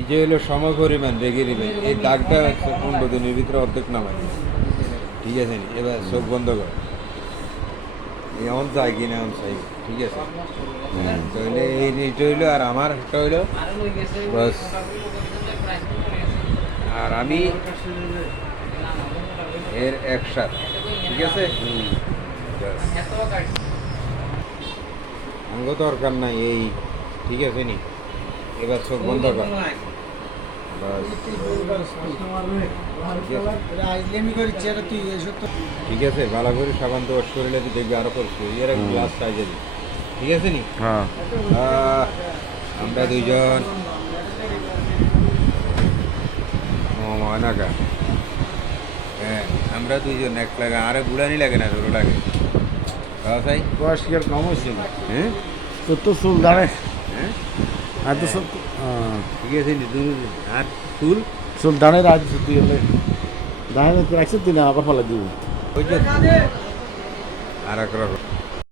এই যে হলো সম পরিমাণ রেগে নেবেন এই দাগটা 15 দিনের ভিতরে অর্ধেক নামাই ঠিক আছে নি এবার চোখ বন্ধ কর এমন যায় কিনা এমন চাই ঠিক আছে তাহলে এইটা হইলো আর আমার একটা হইলো বাস আর আমি এর একসাথে ঠিক আছে ব্যাস। আঙ্গ দরকার নাই এই ঠিক আছে নি এবার চোখ বন্ধ কর বাস ঠিক আছে ভালো করে সাবান তো ওয়াশ করে তুই দেখবি আরো করছি এর গ্লাস সাইজে ঠিক আছে নি হ্যাঁ আমরা দুইজন মহানাকা হ্যাঁ আমরা দুইজন এক লাগে আরে বুড়ানি লাগে না জোরো লাগে ভাই বয়স কি আর কম হয়েছে না হ্যাঁ তোর তো চুল দাঁড়ে হ্যাঁ আর তো চুল ঠিক আছে নি তুই আর চুল চুল দাঁড়ে রাজ তুই হলে দাঁড়ে রাখছে তুই না আবার ফেলে দিবি ওই যে আর এক রকম